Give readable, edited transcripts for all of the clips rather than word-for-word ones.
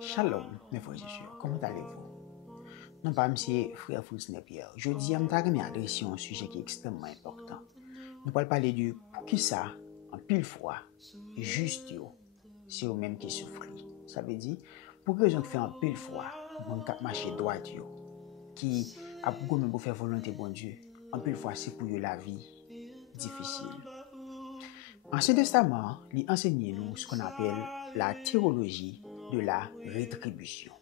Shalom, mes frères et sœurs, comment allez-vous? Non pas monsieur frère Fulsner Pierre. Je dis à m'adresser adresser un sujet qui est extrêmement important. Nous allons parler de pour qui ça, en pile fois, juste c'est au même qui souffre. Ça veut dire, pour que les gens fait en pile fois, mon cap marcher droit qui a pour faire volonté bon Dieu, en pile fois c'est pour la vie difficile. Ancien Testament, il enseigne nous ce qu'on appelle la théologie de la rétribution.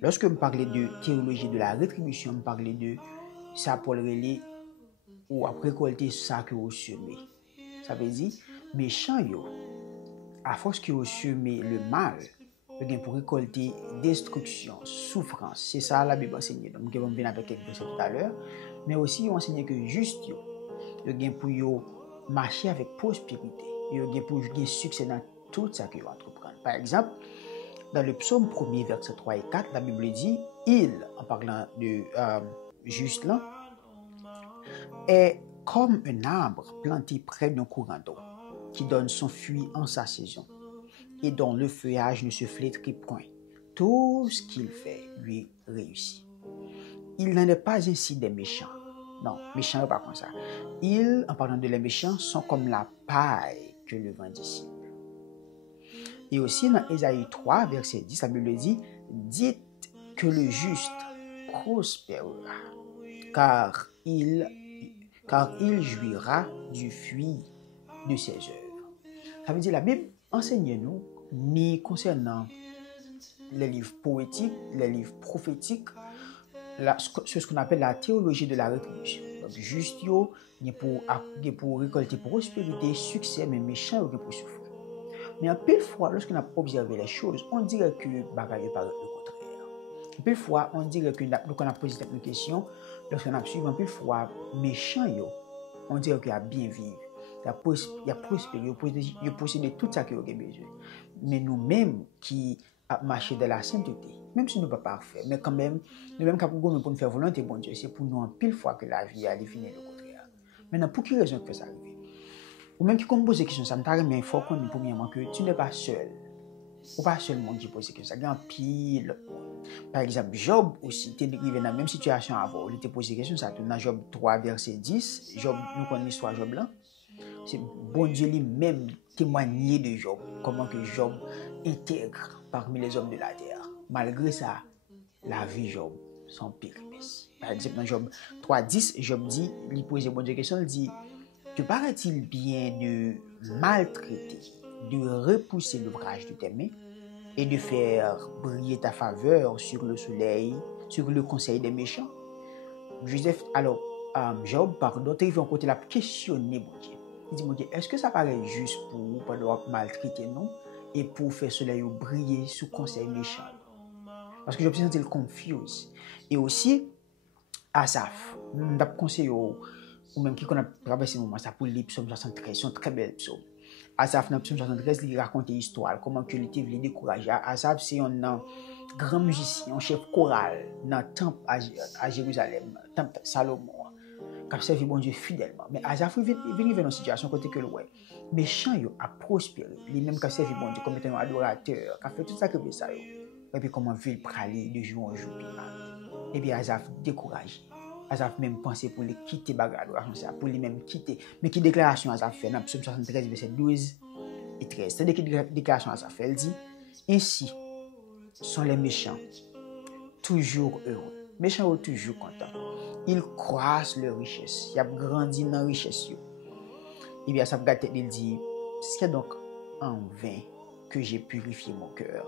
Lorsque je parlais de théologie de la rétribution, je parlais de ça pour le ou à récolter ça que vous semez. Ça veut dire, méchant yo, à force que vous semez le mal, pour récolter destruction, souffrance. C'est ça la Bible enseigne. Donc, je vais venir avec quelques versets tout à l'heure. Mais aussi, on enseigne que juste yo, pour marcher avec prospérité, pour gagner succès dans tout ça que vous entreprendre. Par exemple, dans le psaume 1er, versets 3 et 4, la Bible dit, il, en parlant de juste là, est comme un arbre planté près d'un courant d'eau, qui donne son fruit en sa saison, et dont le feuillage ne se flétrit point. Tout ce qu'il fait lui réussit. Il n'en est pas ainsi des méchants. Non, méchants, pas comme ça. Ils, en parlant de les méchants, sont comme la paille que le vent dissipe. Et aussi dans Ésaïe 3, verset 10, la Bible dit, dites que le juste prospérera, car il jouira du fruit de ses œuvres. Ça veut dire la Bible enseigne-nous, ni concernant les livres poétiques, les livres prophétiques, ce qu'on appelle la théologie de la rétribution. Donc, juste, il pour récolter prospérité, succès, mais méchant, il pour souffrir. Mais en pile fois, lorsqu'on a observé les choses, on dirait que bagaille paraît le contraire. En pile fois, on dirait que lorsqu'on a posé cette question, lorsqu'on a suivi en pile fois, méchant, on dirait qu'il a bien vivre. Il a prospéré, il a possédé tout ça qu'il a besoin. Mais nous-mêmes qui avons marché de la sainteté, même si nous ne sommes pas parfaits, mais quand même, nous-mêmes qui avons pour nous faire volonté, bon Dieu, c'est pour nous en pile fois que la vie a défini le contraire. Maintenant, pour quelle raison que ça arrive? Ou même qui compose ces questions, ça me paraît, mais il faut qu'on dise premièrement que tu n'es pas seul. Ou pas seulement qui pose ces questions, ça gagne pile. Par exemple, Job aussi, tu es arrivé dans la même situation avant. Il te pose ces questions, ça dans Job 3, verset 10. Job, nous connaissons l'histoire de Job là. C'est bon Dieu lui-même témoigner de Job, comment que Job intègre parmi les hommes de la terre. Malgré ça, la vie de Job sans péripéties. Par exemple, dans Job 3, 10, Job dit, il pose bon Dieu question, il dit, te paraît-il bien de maltraiter, de repousser l'ouvrage de tes mains et de faire briller ta faveur sur le soleil, sur le conseil des méchants? Job, pardon, tu vont côté la questionner, mon Dieu. Il dit, mon Dieu, est-ce que ça paraît juste pour vous, pas de maltraiter nous et pour faire soleil briller sous conseil méchant? Parce que Job se sentit confus. Et aussi, Asaph, je conseille ou même qui connaît traversé ce moment, ça pour lire psaume 73, c'est un très bel psaume. Asaph, dans psaume 73, il raconte l'histoire, comment que il était venu décourager. Asaph, c'est un grand musicien, un chef choral dans le temple à Jérusalem, le temple Salomon, qui a servi bon Dieu fidèlement. Mais Asaph, il vient dans une situation côté que le méchant a prospéré, lui même qui a servi bon Dieu comme étant un adorateur, qui a fait tout ça que ça. Et puis comment ville praler de jour en jour. Et puis Asaph découragé. Asaph même pensé pour les quitter bagarre, pour les même quitter. Mais qui déclaration Asaph fait dans Psaume 73, verset 12 et 13. C'est qui déclaration Asaph fait, elle dit, ainsi sont les méchants, toujours heureux. Méchants sont toujours contents. Ils croissent leur richesse. Ils ont grandi dans la richesse. Et bien Asaph gâte, il dit, c'est donc en vain que j'ai purifié mon cœur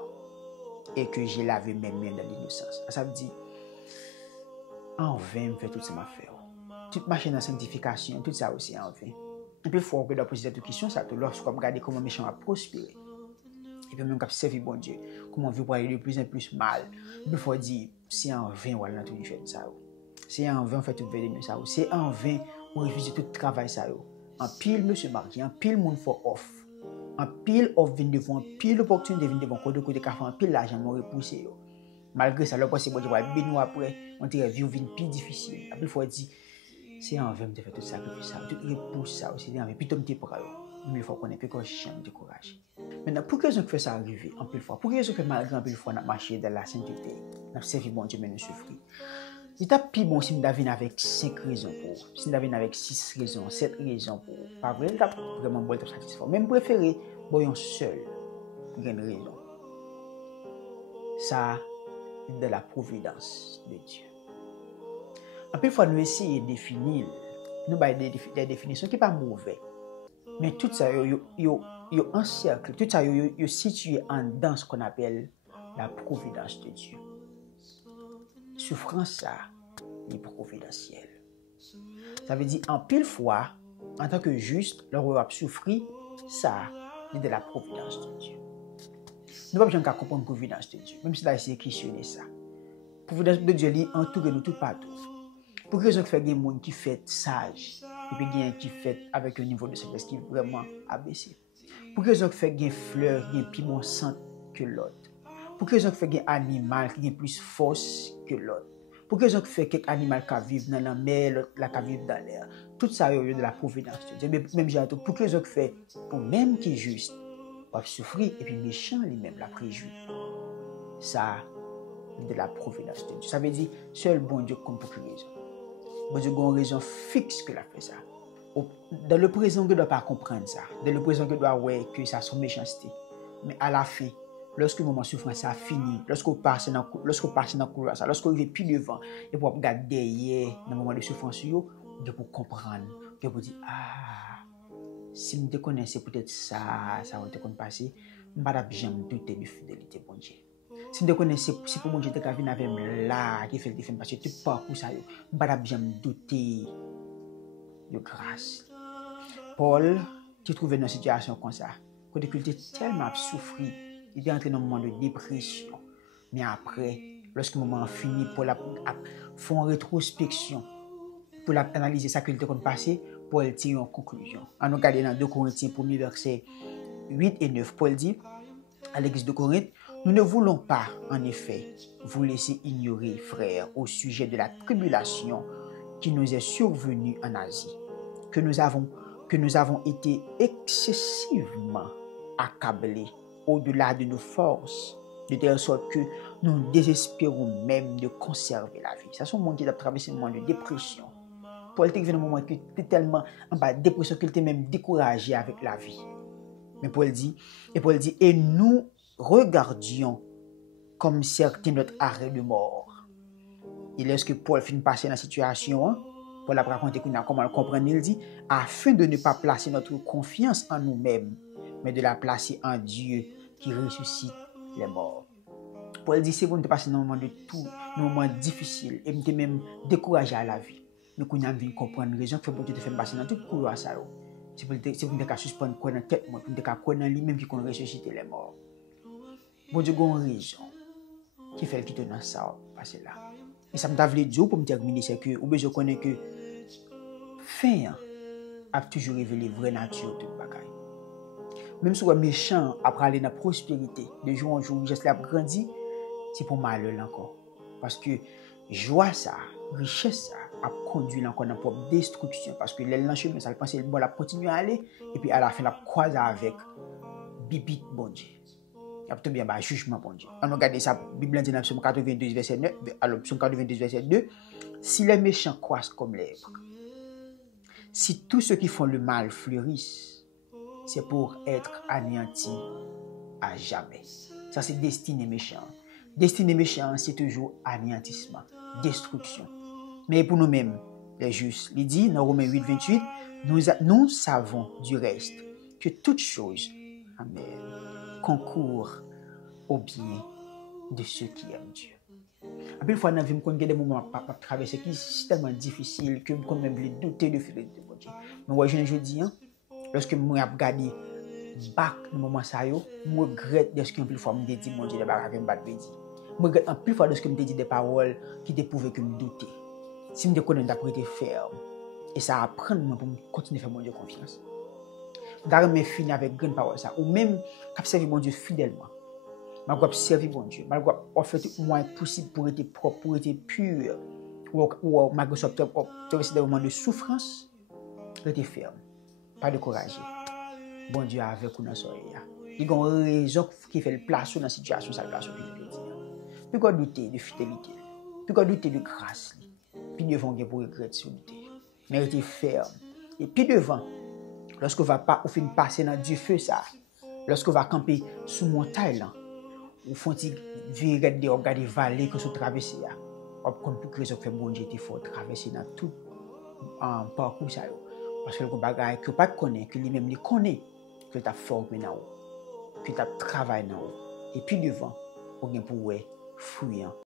et que j'ai lavé mes mains dans l'innocence. Asaph dit, en vain me fait tout ça m'affaire. Toute ma chaîne de sanctification, tout ça aussi en vain. Et puis il faut que poser cette question, ça te lorsqu'on regarde comment méchant a prospéré. Et puis même quand servi bon Dieu, comment vivre pour aller de plus en plus mal. Il faut dire, c'est en vain ou alors tout le jeune ça. C'est en vain fait tout le ça. C'est en vain ou refuser tout le travail ça. En pile monsieur marié, en pile monde for off. En pile off vient devant, en pile opportunité vient devant côté café, en pile l'argent m'a repoussé. Malgré ça, le passé, bon Dieu va bénir après, on dirait vivre une vie difficile. Après, il faut dire, c'est en vain de faire tout ça, tout ça, tout repousse ça aussi, en vain, puis tu me prends. mieux faut qu'on ait que j'aime décourager. Maintenant, pour que raison fait ça arriver en plus fois, pour que raison que malgré en plus fois, on a marché dans la sainteté, on a servi bon Dieu, mais nous souffrir. Il t'a plus bon si nous avons avec 5 raisons pour, si nous avons avec 6 raisons, 7 raisons pour, pas vrai, il t'a vraiment bon de satisfaire. Même préféré, bon, un seul, pour une raison. Ça, de la providence de Dieu. En plus fois, nous essayons de définir, nous avons des définitions qui ne sont pas mauvaises. Mais tout ça, yo encercle, tout ça, yo situé en dans ce qu'on appelle la providence de Dieu. Souffrance, ça, est providentiel. Ça veut dire, en pile fois, en tant que juste, lorsqu'on va souffrir, ça, est de la providence de Dieu. Nous ne pouvons pas comprendre la providence de Dieu, même si là, c'est questionner ça. La providence de Dieu, il entoure nous tout partout. Pour que raison que fait des gens qui fait sage, et puis des gens qui fait avec un niveau de sagesse qui est vraiment abaissé. Pour que raison que fait des fleurs, des piments sang que l'autre. Pour que raison que fait des animaux qui ont plus force que l'autre. Pour que raison que fait quelques animaux qui vivent dans la mer, l'autre qui vivent dans l'air. Tout ça est de la providence de Dieu. Même j'ai pour que raison que fait pour même qui est juste, va souffrir et puis méchant lui-même la préjuge. Ça de la providence de Dieu. Ça veut dire seul bon Dieu comme pour raison. Bon Dieu a une raison fixe que l'a fait ça. Dans le présent, on ne doit pas comprendre ça. Dans le présent, on doit voir que ça sont méchanceté. Mais à la fin, lorsque le moment de souffrance a fini, lorsqu'on passe dans le couloir, lorsqu'on arrive plus devant, et pour regarder derrière, dans le moment de souffrance, on pour comprendre, on pour dire, ah, si je connaissais peut-être ça aurait été passé, je ne vais pas jamais douter de fidélité de bon Dieu. Si je connaissais, si pour mon Dieu, tu as vu avec là, qui fait le défi, parce que tu parcours ça, je ne vais pas jamais douter de grâce. Paul, qui trouvait dans une situation comme ça, quand il était tellement souffert, il était entré dans un moment de dépression. Mais après, lorsque le moment fini, Paul a fait une rétrospection pour analyser ça qu'il était passé, Paul tire une conclusion. En regardant dans 2 Corinthiens, 1er verset 8 et 9, Paul dit à l'église de Corinthe, nous ne voulons pas, en effet, vous laisser ignorer, frères, au sujet de la tribulation qui nous est survenue en Asie, que nous avons été excessivement accablés au-delà de nos forces, de telle sorte que nous désespérons même de conserver la vie. Ça, c'est un monde qui a traversé un moment de dépression. Paul était venu un moment qui était tellement en bas de dépression qu'il était même découragé avec la vie. Mais Paul dit, et nous regardions comme certains notre arrêt de mort. Et lorsque Paul finit de passer dans la situation, Paul a raconté comment le comprendre, il dit, afin de ne pas placer notre confiance en nous-mêmes, mais de la placer en Dieu qui ressuscite les morts. Paul dit, c'est bon de passer dans un moment de tout, un moment difficile, et me même découragé à la vie. Mais qu'on a envie de comprendre raison que Dieu te fait passer dans tout couloir ça. C'est pour te suspendre quoi dans tête, pour te quoi dans lui-même qui qu'on ressuscite les morts. Bon Dieu a une raison qui fait qu'il te dans ça passer là. Et ça me voulu dire pour me terminer, c'est que ou besoin connaît que fin a toujours révélé vraie nature de bagaille. Même si on est méchant après aller dans la prospérité, de jour en jour, juste là grandi, c'est pour malheur encore. Parce que joie ça, richesse ça, a conduit encore dans propre destruction. Parce que l'aile dans chemin, ça le pense bon, la continue à aller, et puis à la fin, la croise avec bibite bon Dieu. Il y a bien un jugement bon Dieu. On regarde ça, la Bible dit dans Psaume 92, verset 9, alors Psaume 92, verset 2, si les méchants croissent comme l'herbe, si tous ceux qui font le mal fleurissent, c'est pour être anéantis à jamais. Ça, c'est destiné méchant. Destiné méchant, c'est toujours anéantissement, destruction. Mais pour nous-mêmes, les justes, il dit dans Romains 8, 28, nous savons du reste que toutes choses, amen, concourent au bien de ceux qui aiment Dieu. Après, une fois, dans la vie, je des moments à traverser qui sont tellement difficiles que je même douter de fidélité de Dieu. Mais je dis, lorsque je regarde back dans le moment ça, je regrette de ce qu'un plus fois me dit, mon Dieu, de avec un bad dit. Je regrette un plus fois de ce que me dit des paroles qui te prouvaient que me douter. Si je connais d'après été ferme, et ça apprend pour continuer à faire mon Dieu confiance. Je me finir avec grande parole ça, ou même servir mon Dieu fidèlement. Je vais servir mon Dieu. Je vais faire tout le moins possible pour être propre, pour être pur. Ou je vais des moments de souffrance, rester ferme, pas décourager. bon Dieu avec ou dans soirée. Il y a une raison qui fait le place dans la situation de salvation. Puis qu'on doute de fidélité. Puis qu'on doute de grâce. Puis devant pour regretter sur douter. Mais rester ferme. Et puis devant, lorsque vous fin passer dans du feu ça, lorsque vous va camper sous montagne là, ou font regarder vallée que vous traversez là, vous comprenez pour que raison fait bon Dieu faut traverser dans tout parcours ça. Parce que le bagage que pas connaît, que lui-même il connaît, que tu as formé dans que tu as travaillé dans et puis devant, on vient pour fruit